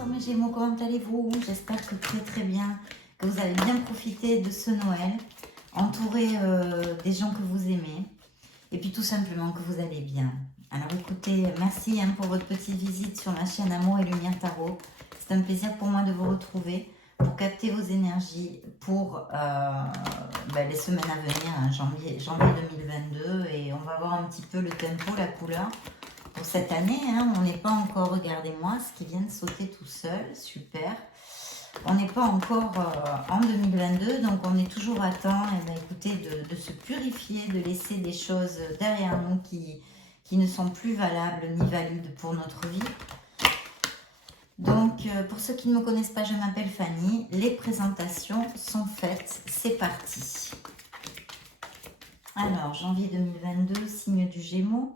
Bonsoir mes Gémeaux, comment allez-vous? J'espère que très bien, que vous avez bien profité de ce Noël, entouré des gens que vous aimez, et puis tout simplement que vous allez bien. Alors écoutez, merci pour votre petite visite sur ma chaîne Amour et Lumière Tarot. C'est un plaisir pour moi de vous retrouver, pour capter vos énergies pour les semaines à venir, hein, janvier 2022, et on va voir un petit peu le tempo, la couleur. Pour cette année, hein, on n'est pas encore, regardez-moi, ce qui vient de sauter tout seul, super. On n'est pas encore en 2022, donc on est toujours à temps écoutez, de se purifier, de laisser des choses derrière nous qui ne sont plus valables ni valides pour notre vie. Donc, pour ceux qui ne me connaissent pas, je m'appelle Fanny. Les présentations sont faites, c'est parti. Alors, janvier 2022, signe du Gémeaux.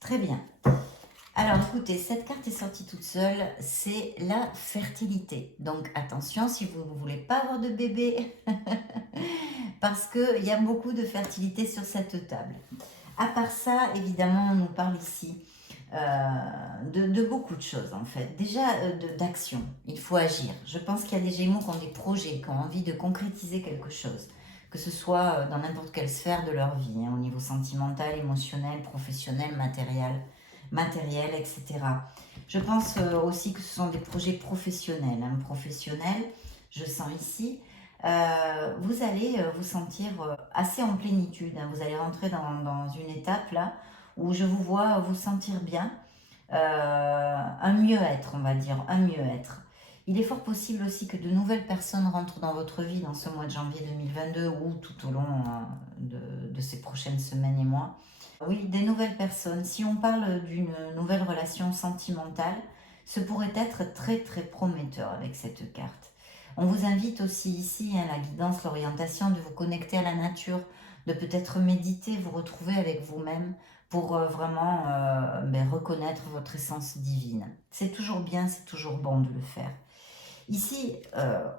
Très bien. Alors écoutez, cette carte est sortie toute seule, c'est la fertilité. Donc attention si vous ne voulez pas avoir de bébé, parce qu'il y a beaucoup de fertilité sur cette table. À part ça, évidemment, on nous parle ici de beaucoup de choses en fait. Déjà d'action, il faut agir. Je pense qu'il y a des Gémeaux qui ont des projets, qui ont envie de concrétiser quelque chose. Que ce soit dans n'importe quelle sphère de leur vie, hein, au niveau sentimental, émotionnel, professionnel, matériel, etc. Je pense aussi que ce sont des projets professionnels. Hein, professionnels, je sens ici, vous allez vous sentir assez en plénitude. Hein, vous allez rentrer dans une étape là où je vous vois vous sentir bien, un mieux-être, on va dire, un mieux-être. Il est fort possible aussi que de nouvelles personnes rentrent dans votre vie dans ce mois de janvier 2022 ou tout au long de ces prochaines semaines et mois. Oui, des nouvelles personnes. Si on parle d'une nouvelle relation sentimentale, ce pourrait être très prometteur avec cette carte. On vous invite aussi ici, hein, la guidance, l'orientation, de vous connecter à la nature, de peut-être méditer, vous retrouver avec vous-même pour vraiment reconnaître votre essence divine. C'est toujours bien, c'est toujours bon de le faire. Ici,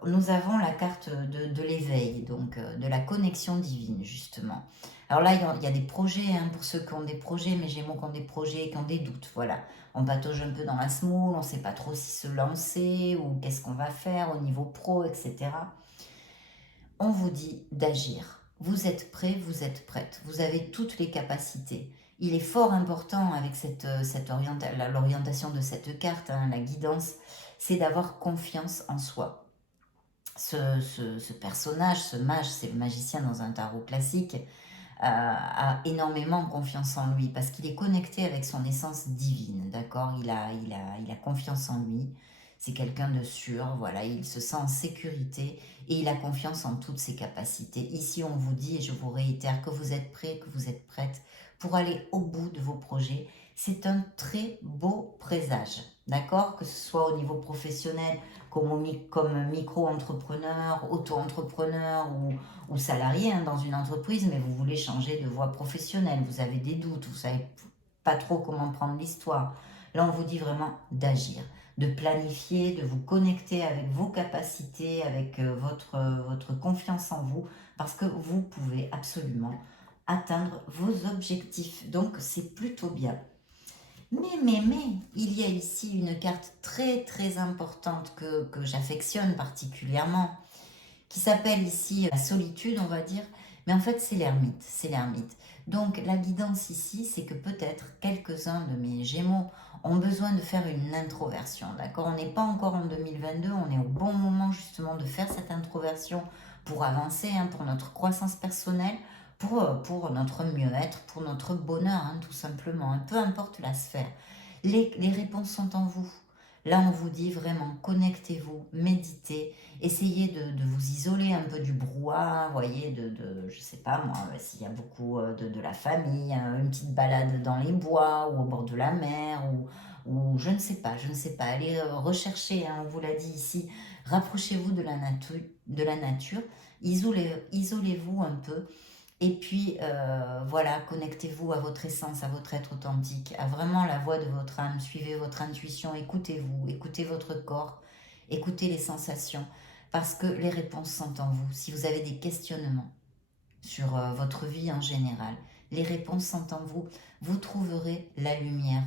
nous avons la carte de l'éveil, donc de la connexion divine, justement. Alors là, il y a des projets, hein, pour ceux qui ont des projets, mes Gémeaux qui ont des projets, qui ont des doutes, voilà. On patauge un peu dans la semoule, on ne sait pas trop si se lancer ou qu'est-ce qu'on va faire au niveau pro, etc. On vous dit d'agir. Vous êtes prêt, vous êtes prête, vous avez toutes les capacités. Il est fort important avec l'orientation de cette carte, hein, la guidance, c'est d'avoir confiance en soi. Ce personnage, ce mage, c'est le magicien dans un tarot classique, a énormément confiance en lui parce qu'il est connecté avec son essence divine, d'accord, il a confiance en lui, c'est quelqu'un de sûr, voilà, il se sent en sécurité et il a confiance en toutes ses capacités. Ici, on vous dit, et je vous réitère, que vous êtes prêts, que vous êtes prête pour aller au bout de vos projets. C'est un très beau présage, d'accord, que ce soit au niveau professionnel, comme micro-entrepreneur, auto-entrepreneur ou salarié, hein, dans une entreprise, mais vous voulez changer de voie professionnelle, vous avez des doutes, vous ne savez pas trop comment prendre l'histoire. Là, on vous dit vraiment d'agir, de planifier, de vous connecter avec vos capacités, avec votre confiance en vous, parce que vous pouvez absolument atteindre vos objectifs. Donc, c'est plutôt bien. Mais, il y a ici une carte très importante que j'affectionne particulièrement, qui s'appelle ici la solitude, on va dire, mais en fait c'est l'ermite. Donc la guidance ici, c'est que peut-être quelques-uns de mes Gémeaux ont besoin de faire une introversion, d'accord? On n'est pas encore en 2022, on est au bon moment justement de faire cette introversion pour avancer, hein, pour notre croissance personnelle, pour notre mieux-être, pour notre bonheur, hein, tout simplement, hein, peu importe la sphère. Les réponses sont en vous. Là, on vous dit vraiment, connectez-vous, méditez, essayez de vous isoler un peu du brouhaha, voyez, je sais pas moi, s'il y a beaucoup de la famille, hein, une petite balade dans les bois ou au bord de la mer, ou je ne sais pas, allez rechercher, hein, on vous l'a dit ici, rapprochez-vous de la nature, isolez-vous un peu. Et puis, voilà, connectez-vous à votre essence, à votre être authentique, à vraiment la voix de votre âme. Suivez votre intuition, écoutez-vous, écoutez votre corps, écoutez les sensations, parce que les réponses sont en vous. Si vous avez des questionnements sur votre vie en général, les réponses sont en vous. Vous trouverez la lumière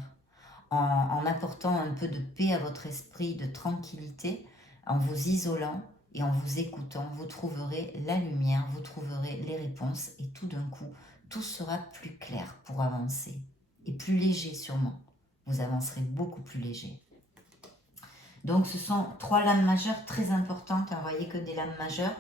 en apportant un peu de paix à votre esprit, de tranquillité, en vous isolant et en vous écoutant, vous trouverez la lumière, vous trouverez les réponses et tout d'un coup, tout sera plus clair pour avancer et plus léger sûrement. Vous avancerez beaucoup plus léger. Donc ce sont 3 lames majeures très importantes, vous voyez que des lames majeures.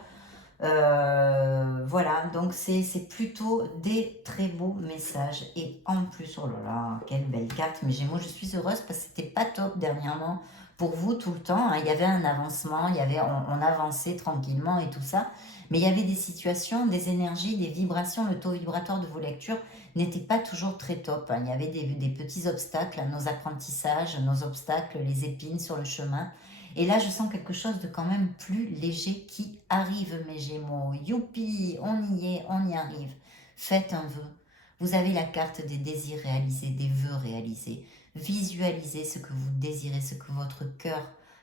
Voilà, donc c'est plutôt des très beaux messages. Et en plus, oh là là, quelle belle carte. Mais Gémeaux, je suis heureuse parce que c'était pas top dernièrement pour vous tout le temps. Hein. Il y avait un avancement, on avançait tranquillement et tout ça. Mais il y avait des situations, des énergies, des vibrations. Le taux vibratoire de vos lectures n'était pas toujours très top. Hein. Il y avait des petits obstacles à nos apprentissages, nos obstacles, les épines sur le chemin. Et là, je sens quelque chose de quand même plus léger qui arrive, mes Gémeaux. Youpi, on y est, on y arrive. Faites un vœu. Vous avez la carte des désirs réalisés, des vœux réalisés. Visualisez ce que vous désirez, ce que votre cœur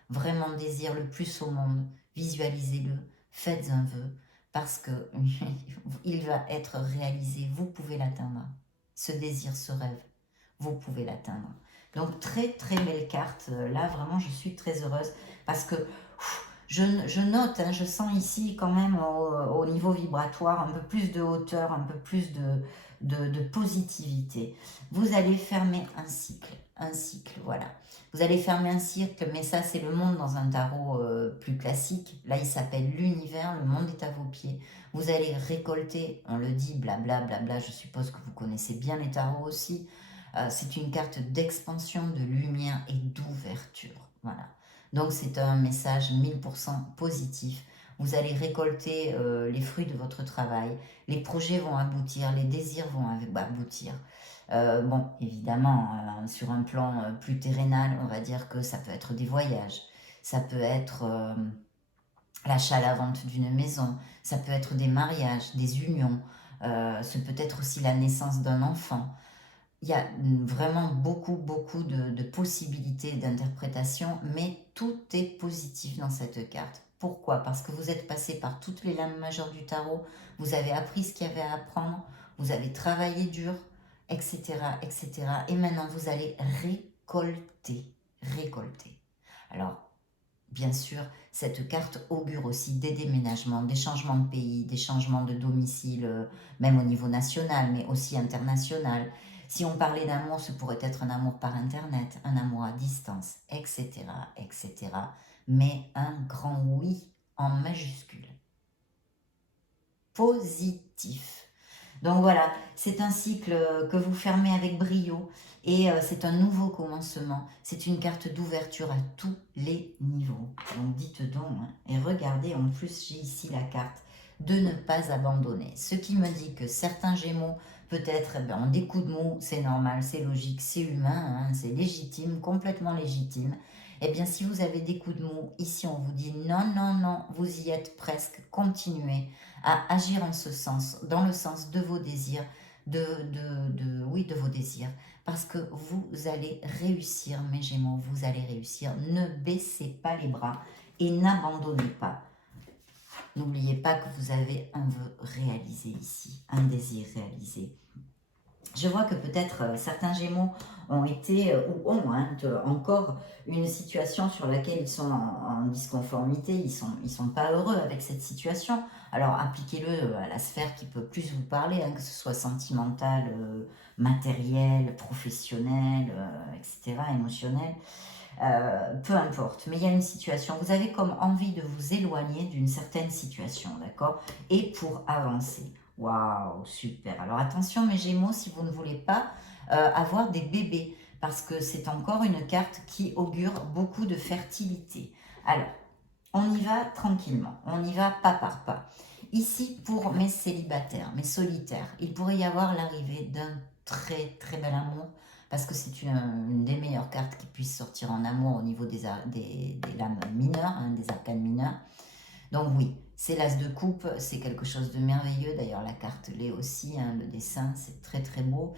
vraiment désire le plus au monde. Visualisez-le. Faites un vœu parce que il va être réalisé. Vous pouvez l'atteindre. Ce désir, ce rêve, vous pouvez l'atteindre. Donc très très belle carte, là vraiment je suis très heureuse parce que je note, hein, je sens ici quand même au niveau vibratoire un peu plus de hauteur, un peu plus de positivité. Vous allez fermer un cycle, voilà. Vous allez fermer un cycle, mais ça c'est le monde dans un tarot plus classique. Là il s'appelle l'univers, le monde est à vos pieds. Vous allez récolter, on le dit, blabla, blabla, je suppose que vous connaissez bien les tarots aussi. C'est une carte d'expansion, de lumière et d'ouverture. Voilà. Donc c'est un message 1000% positif. Vous allez récolter les fruits de votre travail. Les projets vont aboutir, les désirs vont aboutir. Bon, évidemment, sur un plan plus terrénal, on va dire que ça peut être des voyages. Ça peut être l'achat à la vente d'une maison. Ça peut être des mariages, des unions. Ce peut être aussi la naissance d'un enfant. Il y a vraiment beaucoup de possibilités d'interprétation, mais tout est positif dans cette carte. Pourquoi? Parce que vous êtes passé par toutes les lames majeures du tarot, vous avez appris ce qu'il y avait à apprendre, vous avez travaillé dur, etc., etc. Et maintenant, vous allez récolter, récolter. Alors, bien sûr, cette carte augure aussi des déménagements, des changements de pays, des changements de domicile, même au niveau national, mais aussi international. Si on parlait d'amour, ce pourrait être un amour par Internet, un amour à distance, etc., etc. Mais un grand oui en majuscule. Positif. Donc voilà, c'est un cycle que vous fermez avec brio et c'est un nouveau commencement. C'est une carte d'ouverture à tous les niveaux. Donc dites donc, hein, et regardez, en plus j'ai ici la carte de ne pas abandonner. Ce qui me dit que certains Gémeaux, peut-être, ont des coups de mou, c'est normal, c'est logique, c'est humain, hein, c'est légitime, complètement légitime. Eh bien, si vous avez des coups de mou, ici on vous dit non, non, non, vous y êtes presque, continuez à agir en ce sens, dans le sens de vos désirs, oui, de vos désirs, parce que vous allez réussir, mes Gémeaux, vous allez réussir. Ne baissez pas les bras et n'abandonnez pas. N'oubliez pas que vous avez un vœu réalisé ici, un désir réalisé. Je vois que peut-être certains Gémeaux ont été ou ont encore une situation sur laquelle ils sont en disconformité, ils sont pas heureux avec cette situation. Alors appliquez-le à la sphère qui peut plus vous parler, hein, que ce soit sentimental, matériel, professionnel, etc., émotionnel. Peu importe, mais il y a une situation, vous avez comme envie de vous éloigner d'une certaine situation, d'accord? Et pour avancer. Waouh, super. Alors attention mes Gémeaux, si vous ne voulez pas avoir des bébés, parce que c'est encore une carte qui augure beaucoup de fertilité. Alors, on y va tranquillement, on y va pas par pas. Ici, pour mes célibataires, mes solitaires, il pourrait y avoir l'arrivée d'un très très bel amour, parce que c'est une des meilleures cartes qui puisse sortir en amour au niveau des lames mineures, hein, des arcanes mineurs. Donc oui, c'est l'as de coupe, c'est quelque chose de merveilleux. D'ailleurs, la carte l'est aussi, hein, le dessin, c'est très très beau.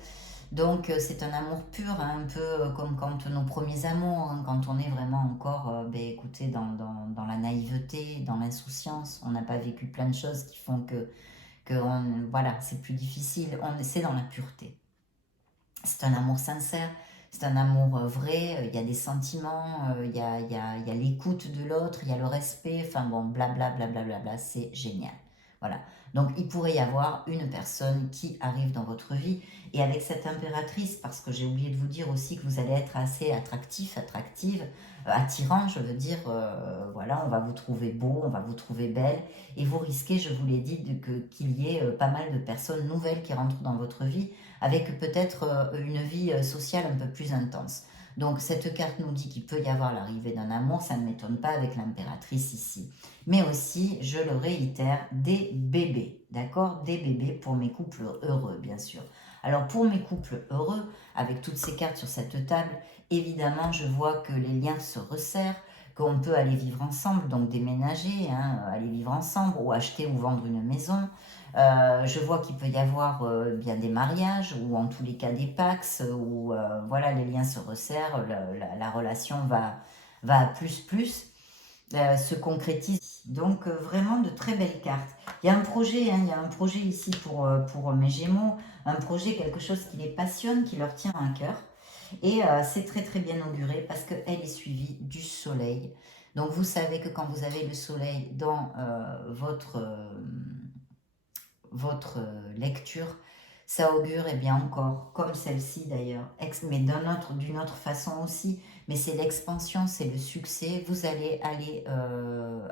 Donc c'est un amour pur, hein, un peu comme quand nos premiers amours, hein, quand on est vraiment encore, écoutez, dans la naïveté, dans l'insouciance, on n'a pas vécu plein de choses qui font voilà, c'est plus difficile, c'est dans la pureté. C'est un amour sincère, C'est un amour vrai, il y a des sentiments, il y a l'écoute de l'autre, il y a le respect, enfin bon, blablabla, c'est génial. Voilà. Donc il pourrait y avoir une personne qui arrive dans votre vie et avec cette impératrice, parce que j'ai oublié de vous dire aussi que vous allez être assez attractif, attractive, attirant, je veux dire, voilà, on va vous trouver beau, on va vous trouver belle et vous risquez, je vous l'ai dit, qu'il y ait pas mal de personnes nouvelles qui rentrent dans votre vie avec peut-être une vie sociale un peu plus intense. Donc cette carte nous dit qu'il peut y avoir l'arrivée d'un amour, ça ne m'étonne pas avec l'impératrice ici. Mais aussi, je le réitère, des bébés, d'accord? Des bébés pour mes couples heureux, bien sûr. Alors pour mes couples heureux, avec toutes ces cartes sur cette table, évidemment, je vois que les liens se resserrent, qu'on peut aller vivre ensemble, donc déménager, hein, aller vivre ensemble, ou acheter ou vendre une maison. Je vois qu'il peut y avoir bien des mariages ou en tous les cas des pax où voilà, les liens se resserrent, la relation va à plus, se concrétise. Donc vraiment de très belles cartes. Il y a un projet, hein, il y a un projet ici pour mes Gémeaux, un projet, quelque chose qui les passionne, qui leur tient à cœur. Et c'est très très bien auguré parce qu'elle est suivie du soleil. Donc vous savez que quand vous avez le soleil dans votre lecture, ça augure, et bien encore, comme celle-ci d'ailleurs, mais d'une autre façon aussi, mais c'est l'expansion, c'est le succès, vous allez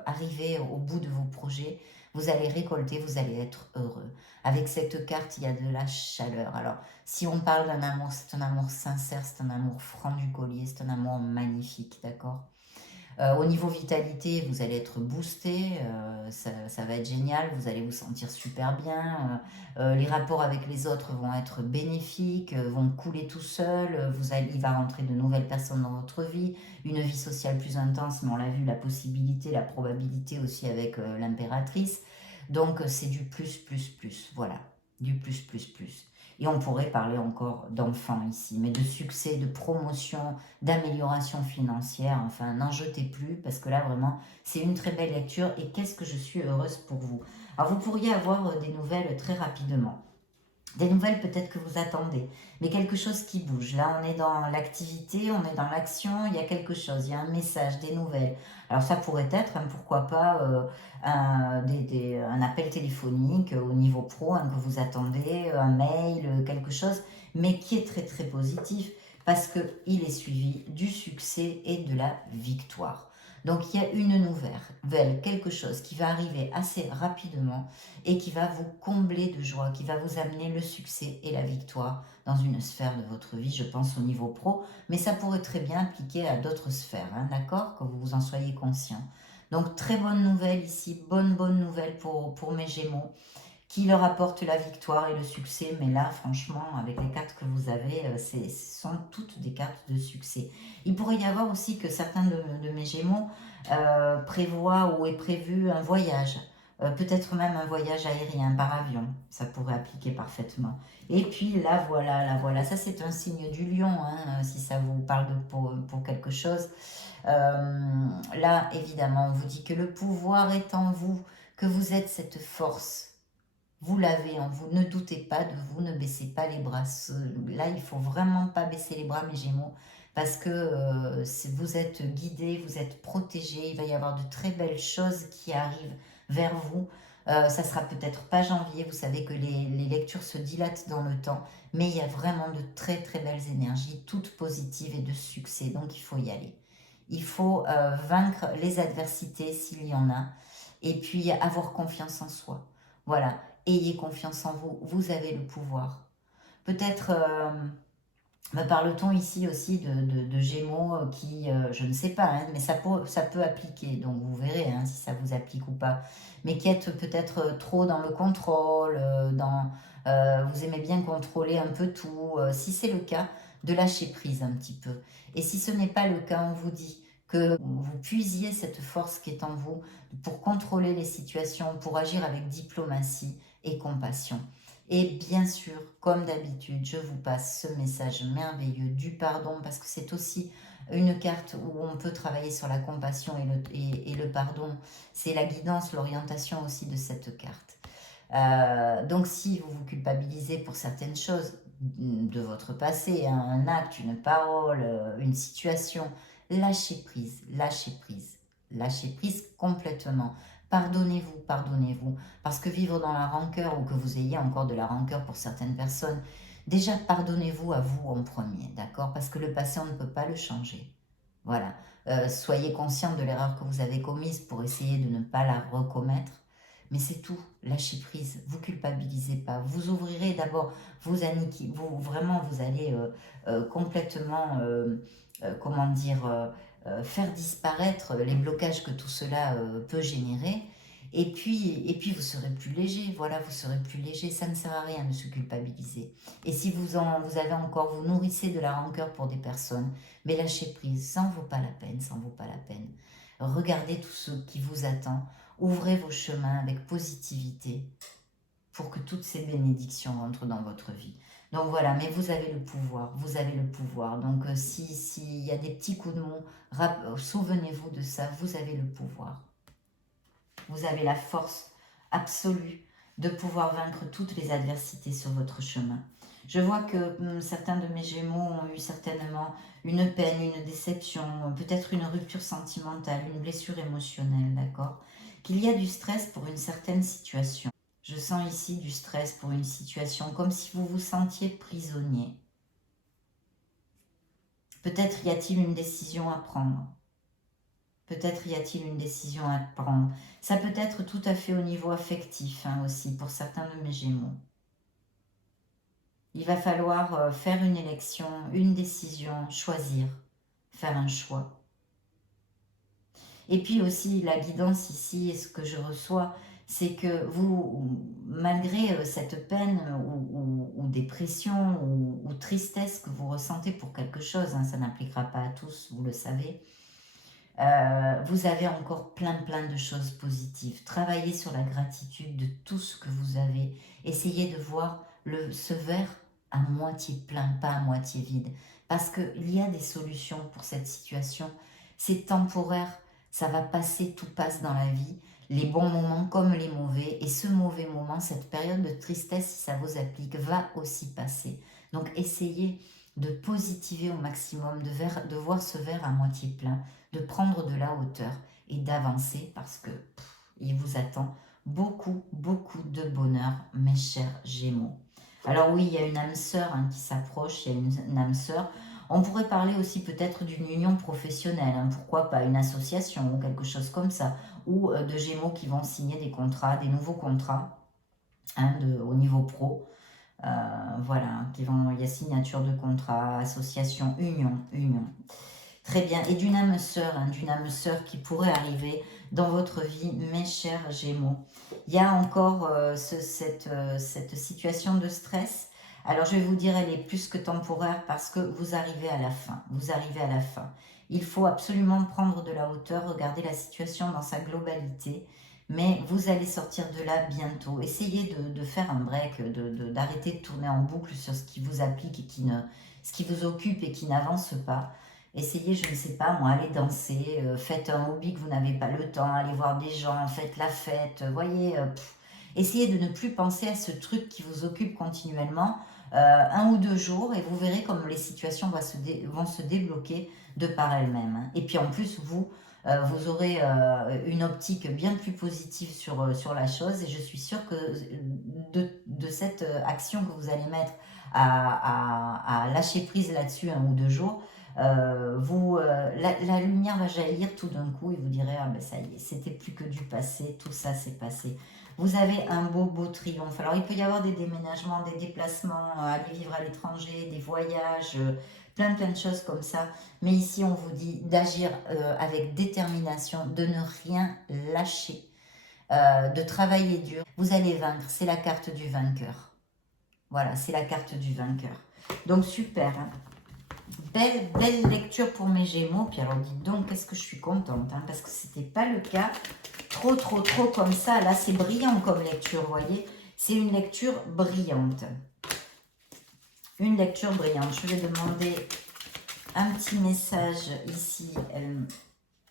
arriver au bout de vos projets, vous allez récolter, vous allez être heureux. Avec cette carte, il y a de la chaleur. Alors, si on parle d'un amour, c'est un amour sincère, c'est un amour franc du collier, c'est un amour magnifique, d'accord? Au niveau vitalité, vous allez être boosté, ça va être génial, vous allez vous sentir super bien, les rapports avec les autres vont être bénéfiques, vont couler tout seuls, il va rentrer de nouvelles personnes dans votre vie, une vie sociale plus intense, mais on l'a vu, la possibilité, la probabilité aussi avec l'impératrice, donc c'est du plus, voilà, du plus. Et on pourrait parler encore d'enfants ici, mais de succès, de promotion, d'amélioration financière, enfin n'en jetez plus parce que là vraiment c'est une très belle lecture et qu'est-ce que je suis heureuse pour vous. Alors vous pourriez avoir des nouvelles très rapidement. Des nouvelles peut-être que vous attendez, mais quelque chose qui bouge. Là, on est dans l'activité, on est dans l'action, il y a quelque chose, il y a un message, des nouvelles. Alors ça pourrait être, hein, pourquoi pas, un appel téléphonique au niveau pro, hein, que vous attendez, un mail, quelque chose, mais qui est très très positif parce qu'il est suivi du succès et de la victoire. Donc il y a une nouvelle, quelque chose qui va arriver assez rapidement et qui va vous combler de joie, qui va vous amener le succès et la victoire dans une sphère de votre vie, je pense au niveau pro, mais ça pourrait très bien appliquer à d'autres sphères, hein, d'accord? Que vous en soyez conscient. Donc très bonne nouvelle ici, bonne nouvelle pour mes Gémeaux, qui leur apporte la victoire et le succès, mais là franchement avec les cartes que vous avez, ce sont toutes des cartes de succès. Il pourrait y avoir aussi que certains de mes Gémeaux prévoient ou est prévu un voyage, peut-être même un voyage aérien par avion, ça pourrait appliquer parfaitement. Et puis la voilà, ça c'est un signe du lion, hein, si ça vous parle pour quelque chose. Là évidemment on vous dit que le pouvoir est en vous, que vous êtes cette force. Vous l'avez en vous, ne doutez pas de vous, ne baissez pas les bras. Là, il faut vraiment pas baisser les bras, mes Gémeaux, parce que vous êtes guidés, vous êtes protégés. Il va y avoir de très belles choses qui arrivent vers vous. Ça sera peut-être pas janvier, vous savez que les lectures se dilatent dans le temps, mais il y a vraiment de très très belles énergies, toutes positives et de succès, donc il faut y aller. Il faut vaincre les adversités s'il y en a, et puis avoir confiance en soi. Voilà, ayez confiance en vous, vous avez le pouvoir. Peut-être me parle-t-on ici aussi de Gémeaux qui, je ne sais pas, hein, mais ça peut appliquer, donc vous verrez hein, si ça vous applique ou pas, mais qui êtes peut-être trop dans le contrôle, vous aimez bien contrôler un peu tout, si c'est le cas, de lâcher prise un petit peu. Et si ce n'est pas le cas, on vous dit que vous puisiez cette force qui est en vous pour contrôler les situations, pour agir avec diplomatie et compassion. Et bien sûr, comme d'habitude, je vous passe ce message merveilleux du pardon parce que c'est aussi une carte où on peut travailler sur la compassion et le pardon. C'est la guidance, l'orientation aussi de cette carte. Donc si vous vous culpabilisez pour certaines choses, de votre passé, hein, un acte, une parole, une situation. Lâchez prise, lâchez prise, lâchez prise complètement. Pardonnez-vous, pardonnez-vous. Parce que vivre dans la rancœur ou que vous ayez encore de la rancœur pour certaines personnes, déjà pardonnez-vous à vous en premier, d'accord? Parce que le passé, on ne peut pas le changer. Voilà. Soyez conscient de l'erreur que vous avez commise pour essayer de ne pas la recommettre. Mais c'est tout, lâchez prise, vous culpabilisez pas. Vous ouvrirez d'abord, vous anniquez, vraiment vous allez complètement, comment dire, faire disparaître les blocages que tout cela peut générer. Et puis vous serez plus léger, voilà, vous serez plus léger, ça ne sert à rien de se culpabiliser. Et si vous avez encore, vous nourrissez de la rancœur pour des personnes, mais lâchez prise, ça en vaut pas la peine, ça en vaut pas la peine. Regardez tout ce qui vous attend, ouvrez vos chemins avec positivité pour que toutes ces bénédictions rentrent dans votre vie. Donc voilà, mais vous avez le pouvoir, vous avez le pouvoir. Donc s'il y a des petits coups de mou, souvenez-vous de ça, vous avez le pouvoir. Vous avez la force absolue de pouvoir vaincre toutes les adversités sur votre chemin. Je vois que certains de mes Gémeaux ont eu certainement une peine, une déception, peut-être une rupture sentimentale, une blessure émotionnelle, d'accord? Qu'il y a du stress pour une certaine situation. Je sens ici du stress pour une situation, comme si vous vous sentiez prisonnier. Peut-être y a-t-il une décision à prendre. Peut-être y a-t-il une décision à prendre. Ça peut être tout à fait au niveau affectif hein, aussi, pour certains de mes Gémeaux. Il va falloir faire une élection, une décision, choisir, faire un choix. Et puis aussi, la guidance ici, et ce que je reçois, c'est que vous, malgré cette peine ou dépression ou tristesse que vous ressentez pour quelque chose, hein, ça n'appliquera pas à tous, vous le savez, vous avez encore plein de choses positives. Travaillez sur la gratitude de tout ce que vous avez. Essayez de voir ce verre à moitié plein, pas à moitié vide. Parce qu'il y a des solutions pour cette situation. C'est temporaire, ça va passer, tout passe dans la vie. Les bons moments comme les mauvais. Et ce mauvais moment, cette période de tristesse, si ça vous applique, va aussi passer. Donc essayez de positiver au maximum, de voir ce verre à moitié plein, de prendre de la hauteur et d'avancer parce que il vous attend beaucoup de bonheur, mes chers Gémeaux. Alors oui, il y a une âme sœur hein, qui s'approche, il y a une âme sœur. On pourrait parler aussi peut-être d'une union professionnelle, hein, pourquoi pas une association ou quelque chose comme ça, ou de Gémeaux qui vont signer des contrats, des nouveaux contrats hein, au niveau pro. Voilà, il y a signature de contrat, association, union. Très bien, et d'une âme sœur qui pourrait arriver dans votre vie, mes chers Gémeaux. Il y a encore cette situation de stress. Alors je vais vous dire, elle est plus que temporaire parce que vous arrivez à la fin. Vous arrivez à la fin. Il faut absolument prendre de la hauteur, regarder la situation dans sa globalité. Mais vous allez sortir de là bientôt. Essayez de faire un break, d'arrêter de tourner en boucle sur ce qui vous applique et ce qui vous occupe et qui n'avance pas. Essayez, je ne sais pas moi, allez danser, faites un hobby que vous n'avez pas le temps, allez voir des gens, faites la fête, voyez. Essayez de ne plus penser à ce truc qui vous occupe continuellement 1 ou 2 jours et vous verrez comme les situations vont se débloquer de par elles-mêmes. Hein. Et puis en plus, vous aurez une optique bien plus positive sur la chose et je suis sûre que de cette action que vous allez mettre à lâcher prise là-dessus 1 ou 2 jours, la lumière va jaillir tout d'un coup et vous direz ah ben ça y est, c'était plus que du passé, tout ça c'est passé. Vous avez un beau triomphe. Alors il peut y avoir des déménagements, des déplacements, aller vivre à l'étranger, des voyages, plein de choses comme ça. Mais ici on vous dit d'agir avec détermination, de ne rien lâcher, de travailler dur. Vous allez vaincre, c'est la carte du vainqueur. Voilà, c'est la carte du vainqueur. Donc super, hein. Belle lecture pour mes Gémeaux. Puis alors dites donc, qu'est-ce que je suis contente, hein, parce que c'était pas le cas. Trop comme ça. Là, c'est brillant comme lecture, vous voyez. C'est une lecture brillante. Une lecture brillante. Je vais demander un petit message ici.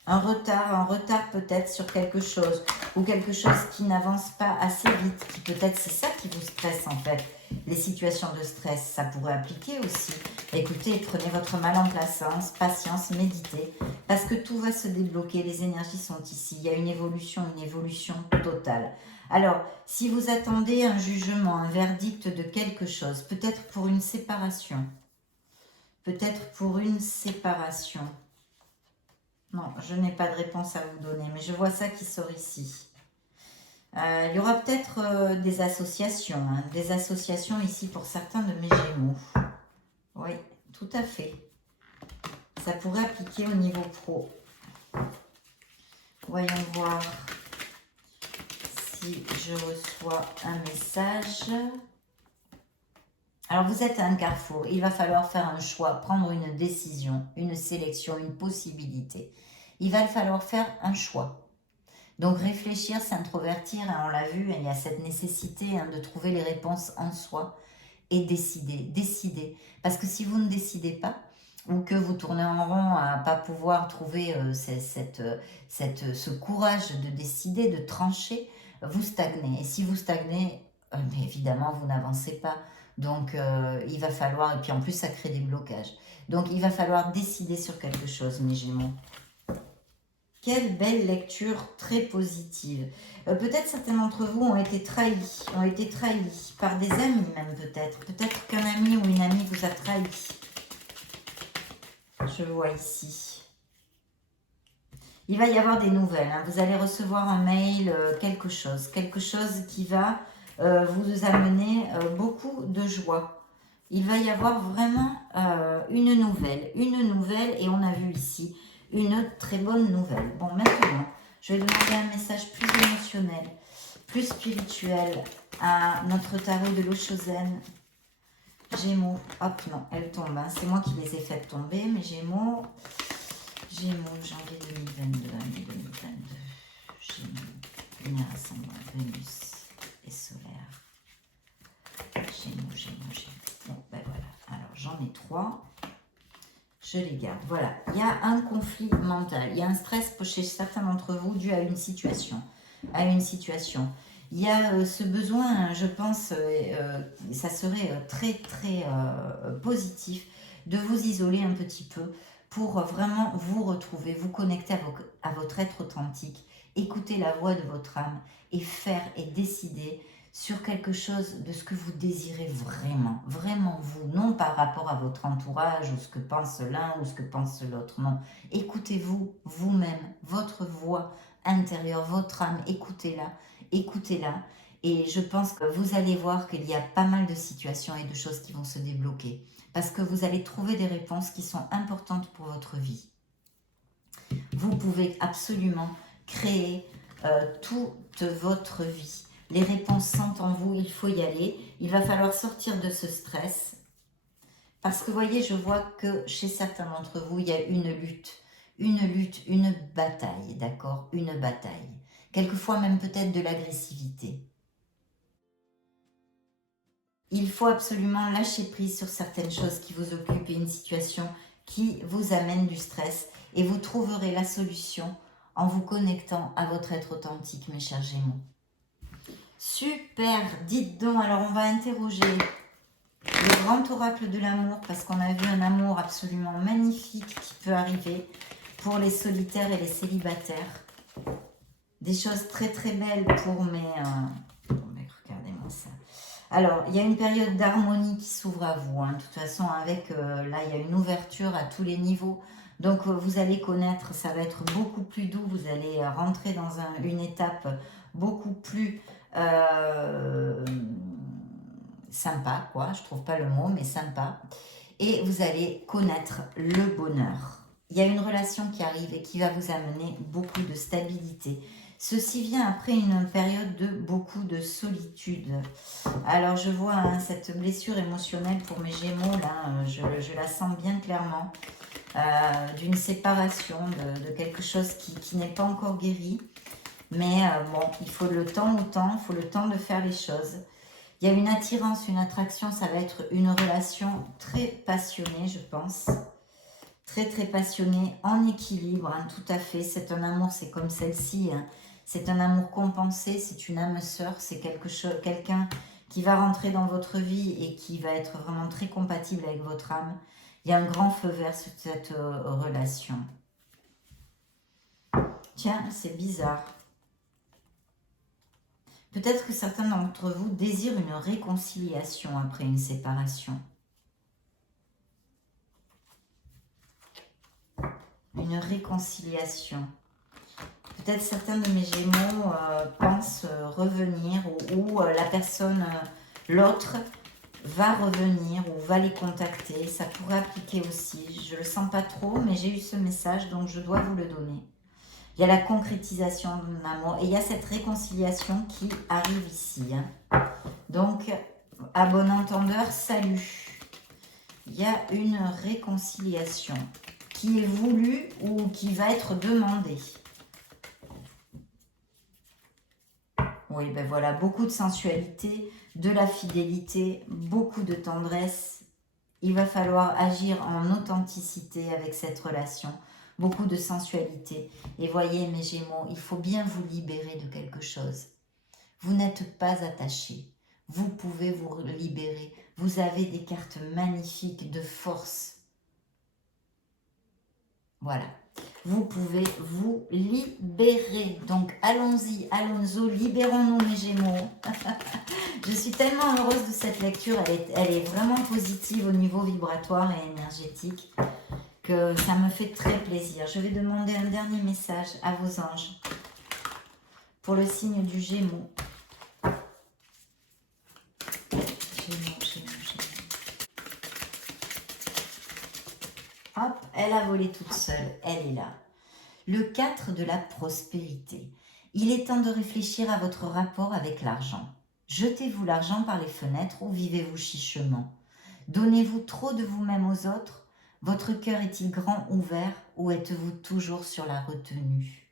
Un retard peut-être sur quelque chose. Ou quelque chose qui n'avance pas assez vite. Qui peut-être, c'est ça qui vous stresse en fait. les situations de stress, ça pourrait appliquer aussi. Écoutez, prenez votre mal en patience, méditez, parce que tout va se débloquer, les énergies sont ici. Il y a une évolution totale. Alors, si vous attendez un jugement, un verdict de quelque chose, peut-être pour une séparation, non, je n'ai pas de réponse à vous donner, mais je vois ça qui sort ici. Il y aura peut-être des associations, des associations ici pour certains de mes Gémeaux. Oui, tout à fait. Ça pourrait appliquer au niveau pro. Voyons voir si je reçois un message. Alors, vous êtes à un carrefour. Il va falloir faire un choix, prendre une décision, une sélection, une possibilité. Il va falloir faire un choix. Donc, réfléchir, s'introvertir, on l'a vu, il y a cette nécessité de trouver les réponses en soi et décider. Parce que si vous ne décidez pas, ou que vous tournez en rond à ne pas pouvoir trouver ce courage de décider, de trancher, vous stagnez. Et si vous stagnez, évidemment, vous n'avancez pas. Donc, il va falloir, et puis en plus, ça crée des blocages. Donc, il va falloir décider sur quelque chose, mes Gémeaux. Quelle belle lecture, très positive. Peut-être certains d'entre vous ont été trahis par des amis même peut-être. Peut-être qu'un ami ou une amie vous a trahi. Je vois ici. Il va y avoir des nouvelles. Vous allez recevoir un mail, quelque chose qui va vous amener beaucoup de joie. Il va y avoir vraiment une nouvelle, et on a vu ici une très bonne nouvelle. Bon, maintenant, je vais demander un message plus émotionnel, plus spirituel à notre tarot de l'Oshōzen. Gémeaux, hop, non, elle tombe. C'est moi qui les ai faites tomber, mais Gémeaux, janvier 2022, année 2022. Gémeaux, lunaire ascendant, Vénus et solaire. Gémeaux. Bon, ben voilà. Alors, j'en ai 3. Je les garde. Voilà. Il y a un conflit mental. Il y a un stress chez certains d'entre vous dû à une situation. Il y a ce besoin, je pense, ça serait très, très positif de vous isoler un petit peu pour vraiment vous retrouver, vous connecter à votre être authentique, écouter la voix de votre âme et faire et décider sur quelque chose de ce que vous désirez vraiment, vraiment vous, non par rapport à votre entourage ou ce que pense l'un ou ce que pense l'autre, non. Écoutez-vous, vous-même, votre voix intérieure, votre âme, écoutez-la, et je pense que vous allez voir qu'il y a pas mal de situations et de choses qui vont se débloquer, parce que vous allez trouver des réponses qui sont importantes pour votre vie. Vous pouvez absolument créer toute votre vie. Les réponses sont en vous, il faut y aller. Il va falloir sortir de ce stress. Parce que, vous voyez, je vois que chez certains d'entre vous, il y a une lutte, une bataille, d'accord? Une bataille. Quelquefois même peut-être de l'agressivité. Il faut absolument lâcher prise sur certaines choses qui vous occupent et une situation qui vous amène du stress. Et vous trouverez la solution en vous connectant à votre être authentique, mes chers Gémeaux. Super, dites donc, alors on va interroger le grand oracle de l'amour parce qu'on a vu un amour absolument magnifique qui peut arriver pour les solitaires et les célibataires. Des choses très très belles pour mes... regardez-moi ça. Alors, il y a une période d'harmonie qui s'ouvre à vous. De toute façon, avec là, il y a une ouverture à tous les niveaux. Donc, vous allez connaître, ça va être beaucoup plus doux. Vous allez rentrer dans une étape beaucoup plus... sympa, quoi, je trouve pas le mot, mais sympa, et vous allez connaître le bonheur. Il y a une relation qui arrive et qui va vous amener beaucoup de stabilité. Ceci vient après une période de beaucoup de solitude. Alors je vois cette blessure émotionnelle pour mes Gémeaux, là, je la sens bien clairement, d'une séparation, de quelque chose qui n'est pas encore guéri. Mais bon, il faut le temps au temps, il faut le temps de faire les choses. Il y a une attirance, une attraction, ça va être une relation très passionnée, je pense. Très, très passionnée, en équilibre, tout à fait. C'est un amour, c'est comme celle-ci. C'est un amour compensé, c'est une âme sœur, c'est quelqu'un qui va rentrer dans votre vie et qui va être vraiment très compatible avec votre âme. Il y a un grand feu vert sur cette relation. Tiens, c'est bizarre. Peut-être que certains d'entre vous désirent une réconciliation après une séparation. Une réconciliation. Peut-être certains de mes Gémeaux pensent revenir ou la personne, l'autre, va revenir ou va les contacter. Ça pourrait appliquer aussi. Je ne le sens pas trop, mais j'ai eu ce message, donc je dois vous le donner. Il y a la concrétisation de mon amour et il y a cette réconciliation qui arrive ici. Hein. Donc, à bon entendeur, salut. Il y a une réconciliation qui est voulue ou qui va être demandée. Oui, ben voilà, beaucoup de sensualité, de la fidélité, beaucoup de tendresse. Il va falloir agir en authenticité avec cette relation. Beaucoup de sensualité. Et voyez, mes Gémeaux, il faut bien vous libérer de quelque chose. Vous n'êtes pas attachés. Vous pouvez vous libérer. Vous avez des cartes magnifiques de force. Voilà. Vous pouvez vous libérer. Donc, allons-y, allons-y, libérons-nous, mes Gémeaux. Je suis tellement heureuse de cette lecture. Elle est vraiment positive au niveau vibratoire et énergétique que ça me fait très plaisir. Je vais demander un dernier message à vos anges pour le signe du Gémeaux. Hop, elle a volé toute seule, elle est là. Le 4 de la prospérité. Il est temps de réfléchir à votre rapport avec l'argent. Jetez-vous l'argent par les fenêtres ou vivez-vous chichement? Donnez-vous trop de vous-même aux autres? Votre cœur est-il grand ouvert ou êtes-vous toujours sur la retenue?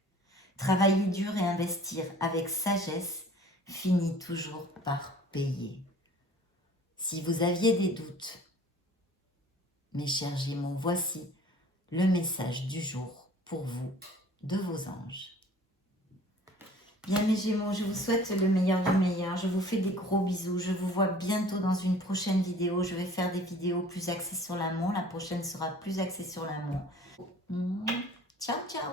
Travailler dur et investir avec sagesse finit toujours par payer. Si vous aviez des doutes, mes chers Gémeaux, voici le message du jour pour vous, de vos anges. Bien mes Gémeaux, je vous souhaite le meilleur du meilleur. Je vous fais des gros bisous. Je vous vois bientôt dans une prochaine vidéo. Je vais faire des vidéos plus axées sur l'amour. La prochaine sera plus axée sur l'amour. Ciao, ciao!